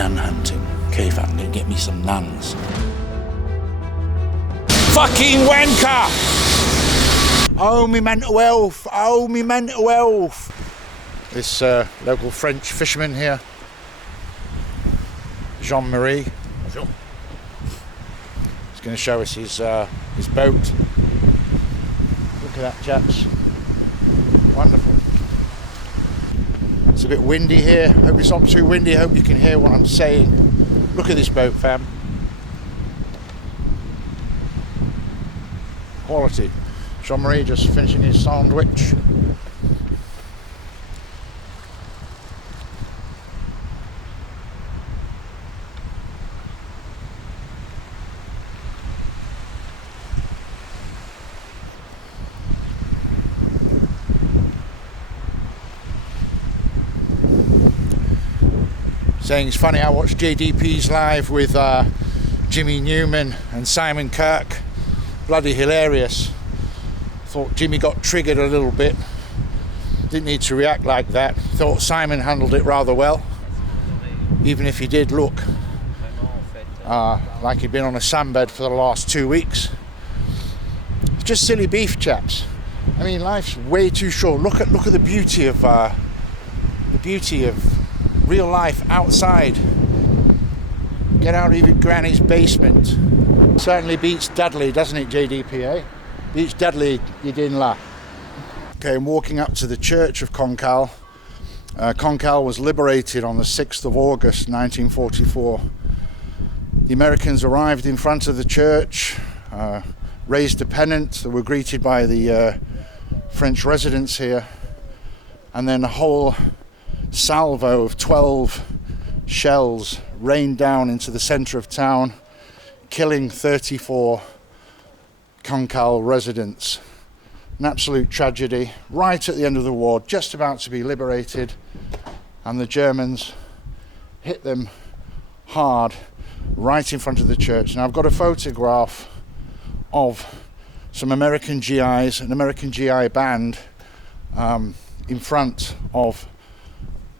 nan hunting. Cave I'm gonna get me some nuns. Fucking wanker! Oh, me mental health! Oh, me mental health! This local French fisherman here, Jean-Marie. Bonjour. He's going to show us his boat. Look at that, chaps. Wonderful. It's a bit windy here. Hope it's not too windy. Hope you can hear what I'm saying. Look at this boat, fam. Quality. Jean-Marie just finishing his sandwich. Saying it's funny, I watched JDP's live with Jimmy Newman and Simon Kirk. Bloody hilarious. Thought Jimmy got triggered a little bit. Didn't need to react like that. Thought Simon handled it rather well. Even if he did look like he'd been on a sunbed for the last 2 weeks. It's just silly beef, chaps. I mean, life's way too short. Look at the beauty of real life outside. Get out of your granny's basement. Certainly beats Dudley, doesn't it, JDPA? Beats Dudley, you didn't laugh. Okay, I'm walking up to the church of Cancale. Cancale was liberated on the 6th of August 1944. The Americans arrived in front of the church, raised a pennant. They were greeted by the French residents here, and then a whole salvo of 12 shells rained down into the centre of town, killing 34 Cancale residents. An absolute tragedy, right at the end of the war, just about to be liberated, and the Germans hit them hard right in front of the church. Now I've got a photograph of some American GIs, an American GI band in front of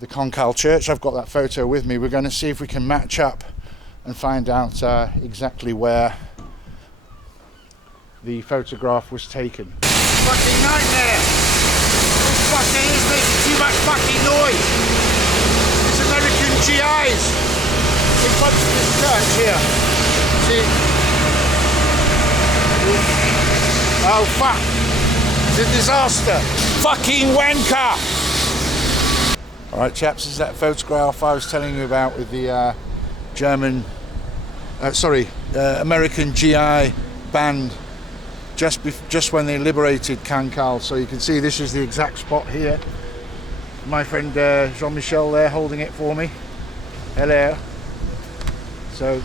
the Cancale church. I've got that photo with me. We're going to see if we can match up and find out exactly where the photograph was taken. Fucking nightmare! This fucking is making too much fucking noise! It's American GIs in front of this church here. See? Oh fuck! It's a disaster! Fucking wanker! Alright chaps, this is that photograph I was telling you about with the American GI band just when they liberated Cancale. So you can see this is the exact spot here. My friend Jean-Michel there holding it for me. Hello. So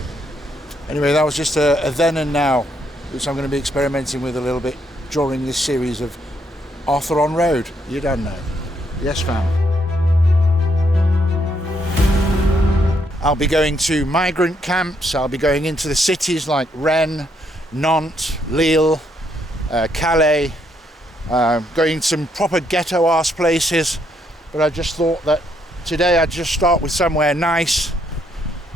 anyway, that was just a then and now, which I'm going to be experimenting with a little bit during this series of Arthur on Road. You don't know. Yes, fam. I'll be going to migrant camps. I'll be going into the cities like Rennes, Nantes, Lille, Calais, going some proper ghetto-ass places. But I just thought that today I'd just start with somewhere nice,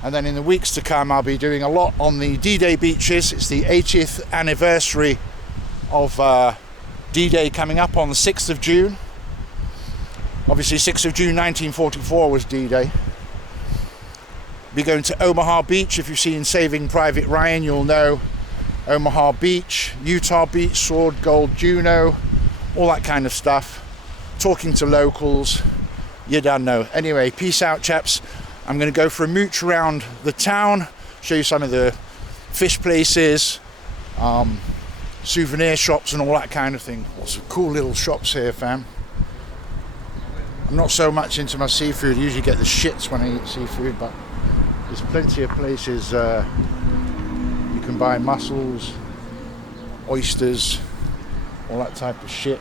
and then in the weeks to come I'll be doing a lot on the D-Day beaches. It's the 80th anniversary of D-Day coming up on the 6th of June. Obviously 6th of June 1944 was D-Day. Be going to Omaha Beach. If you've seen Saving Private Ryan, you'll know Omaha Beach, Utah Beach, Sword, Gold, Juneau, all that kind of stuff. Talking to locals, you don't know. Anyway, peace out, chaps. I'm going to go for a mooch around the town, show you some of the fish places, souvenir shops and all that kind of thing. Lots of cool little shops here, fam. I'm not so much into my seafood. I usually get the shits when I eat seafood, but there's plenty of places you can buy mussels, oysters, all that type of shit.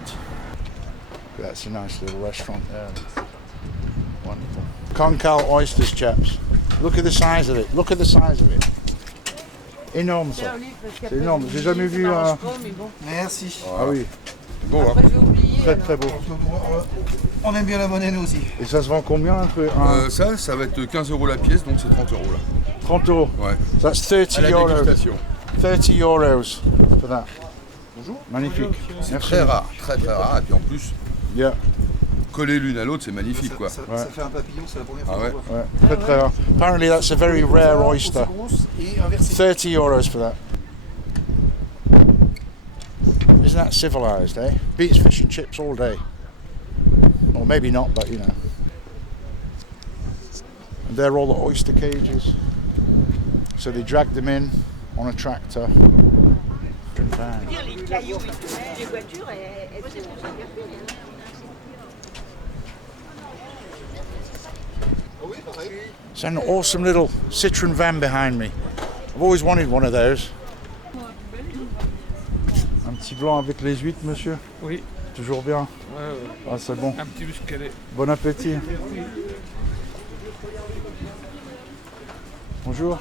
That's a nice little restaurant there. Wonderful. Cancale oysters, chaps. Look at the size of it. Look at the size of it. Énorme ça. C'est énorme. J'ai jamais vu un. Merci. Ah oui. Bon, après, j'ai oublié très très beau. On aime bien la monnaie nous aussi. Et ça se vend combien un peu Ça va être 15 € la pièce, donc c'est 30 € là. 30 euros. Ouais. So that's 30 À la euros. dégustation. 30 euros for that. Bonjour. Magnifique. C'est très rare, très très rare. Et puis en plus, Yeah. coller l'une à l'autre, c'est magnifique quoi. Ça fait un papillon, c'est la première fois Ah ouais. qu'on voit. Ouais, très très rare. Apparently that's a very rare oyster. Grosse et inversée. 30 euros for that. Isn't that civilized, eh? Beats fish and chips all day. Or maybe not, but you know. And there are all the oyster cages. So they dragged them in on a tractor. Les cailloux, les voitures, elles sont bien. It's an awesome little Citroen van behind me. I've always wanted one of those. Un petit blanc avec les huîtres, monsieur? Oui. Toujours bien? Ouais. Ah, c'est bon. Un petit muscadet. Bon appétit. Bonjour.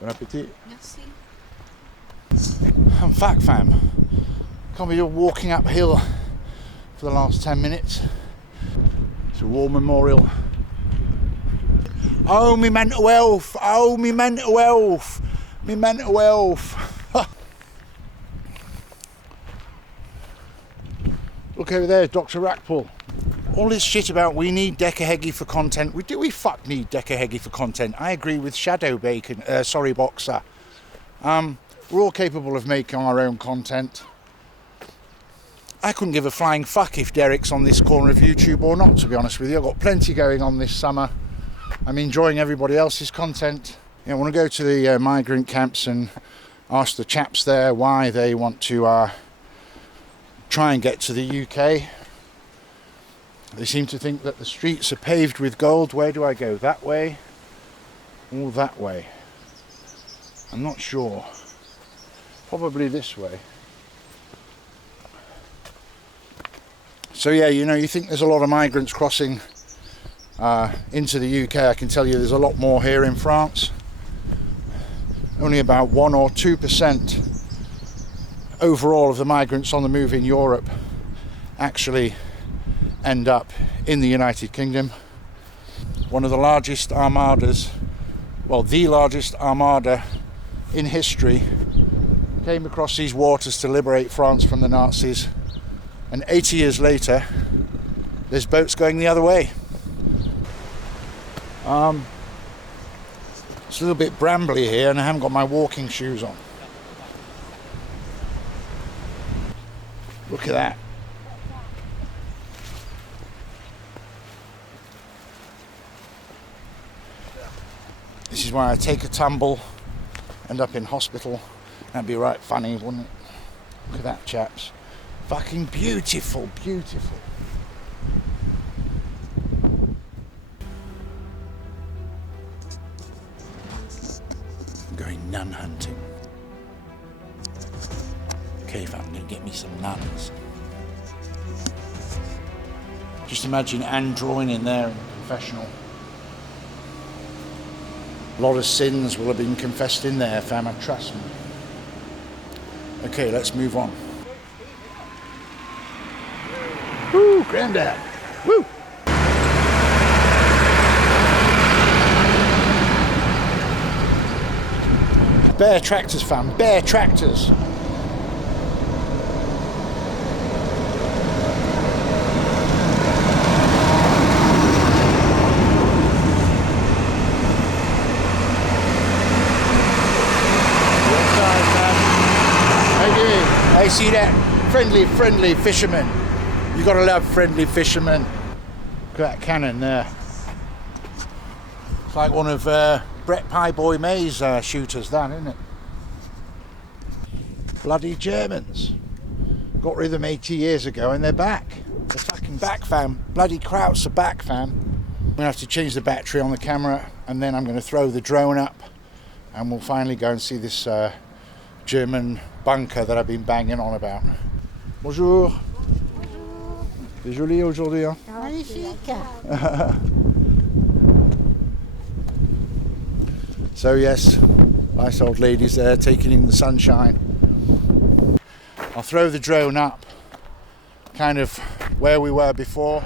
Bon appétit. Merci. I'm back, fam. Can't be walking uphill for the last 10 minutes. It's a war memorial. Oh, me mental health. Oh, me mental health. Me mental health. Look over there, Dr. Rackpool. All this shit about we need Decahegi for content. We fuck need Decahegi for content. I agree with Shadow Bacon, Boxer. We're all capable of making our own content. I couldn't give a flying fuck if Derek's on this corner of YouTube or not, to be honest with you. I've got plenty going on this summer. I'm enjoying everybody else's content. I want to go to the migrant camps and ask the chaps there why they want to try and get to the UK. They seem to think that the streets are paved with gold. Where do I go? That way or that way? I'm not sure. Probably this way. So yeah, you think there's a lot of migrants crossing into the UK. I can tell you there's a lot more here in France. Only about 1 or 2% overall of the migrants on the move in Europe actually end up in the United Kingdom. One of the largest armadas, well, the largest armada in history, came across these waters to liberate France from the Nazis, and 80 years later there's boats going the other way. It's a little bit brambly here and I haven't got my walking shoes on. Look at that. This is why I take a tumble, end up in hospital. That'd be right funny, wouldn't it? Look at that, chaps. Fucking beautiful, beautiful. I'm going nun hunting. Okay, if I'm going to get me some nuns. Just imagine Anne drawing in there in the confessional. A lot of sins will have been confessed in there, fam, trust me. Okay, let's move on. Woo, granddad. Woo! Bear tractors, fam, bear tractors. I see that friendly fisherman. You gotta love friendly fishermen. Look at that cannon there. It's like one of Brett Pieboy May's shooters, that, isn't it? Bloody Germans. Got rid of them 80 years ago and they're back. They're fucking back, fam. Bloody Krauts are back, fam. I'm gonna have to change the battery on the camera and then I'm gonna throw the drone up and we'll finally go and see this German bunker that I've been banging on about. Bonjour. C'est joli aujourd'hui, hein? Magnifique. So yes, Nice old ladies there taking in the sunshine. I'll throw the drone up, kind of where we were before.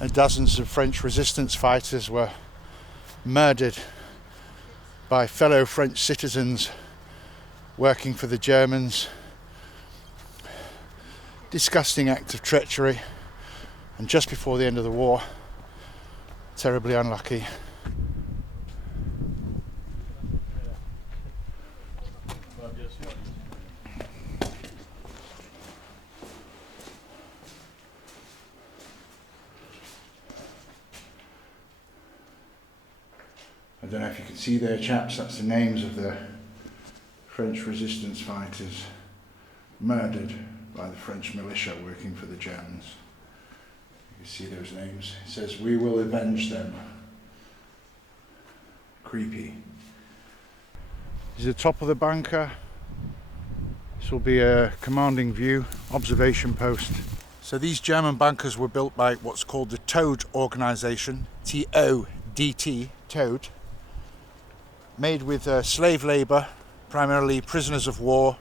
And dozens of French resistance fighters were murdered by fellow French citizens working for the Germans. Disgusting act of treachery, and just before the end of the war, terribly unlucky. I don't know if you can see there, chaps, that's the names of the French resistance fighters murdered by the French militia working for the Germans. You can see those names. It says, "We will avenge them." Creepy. This is the top of the bunker. This will be a commanding view, observation post. So these German bunkers were built by what's called the TOD organization, T-O-D-T, TOD. Made with slave labour, primarily prisoners of war,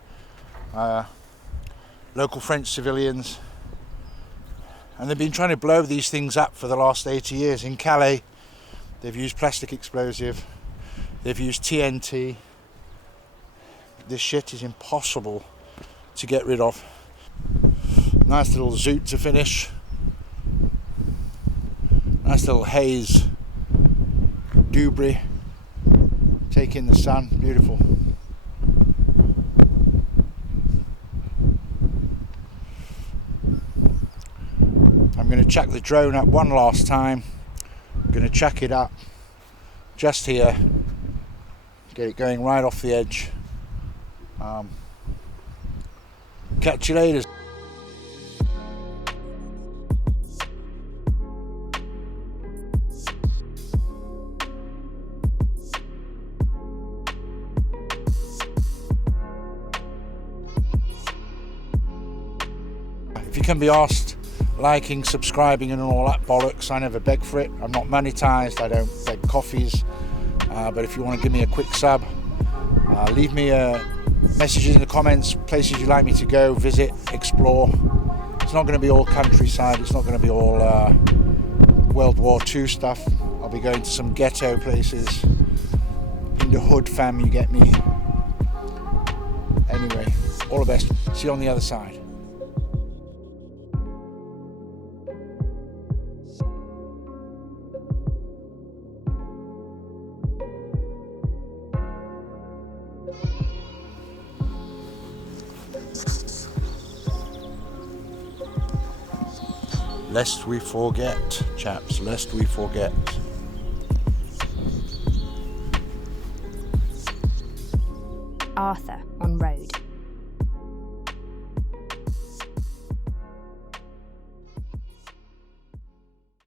local French civilians, and they've been trying to blow these things up for the last 80 years. In Calais, they've used plastic explosive, they've used TNT. This shit is impossible to get rid of. Nice little zoot to finish. Nice little haze, Dubry. Take in the sun, beautiful. I'm going to chuck the drone up one last time. I'm going to chuck it up just here, get it going right off the edge. Catch you later. If you can be asked, liking, subscribing and all that bollocks, I never beg for it. I'm not monetized, I don't beg coffees. But if you want to give me a quick sub, leave me messages in the comments, places you'd like me to go, visit, explore. It's not going to be all countryside, it's not going to be all World War II stuff. I'll be going to some ghetto places, in the hood fam, you get me. Anyway, all the best. See you on the other side. Lest we forget, chaps, lest we forget. Arthur on road.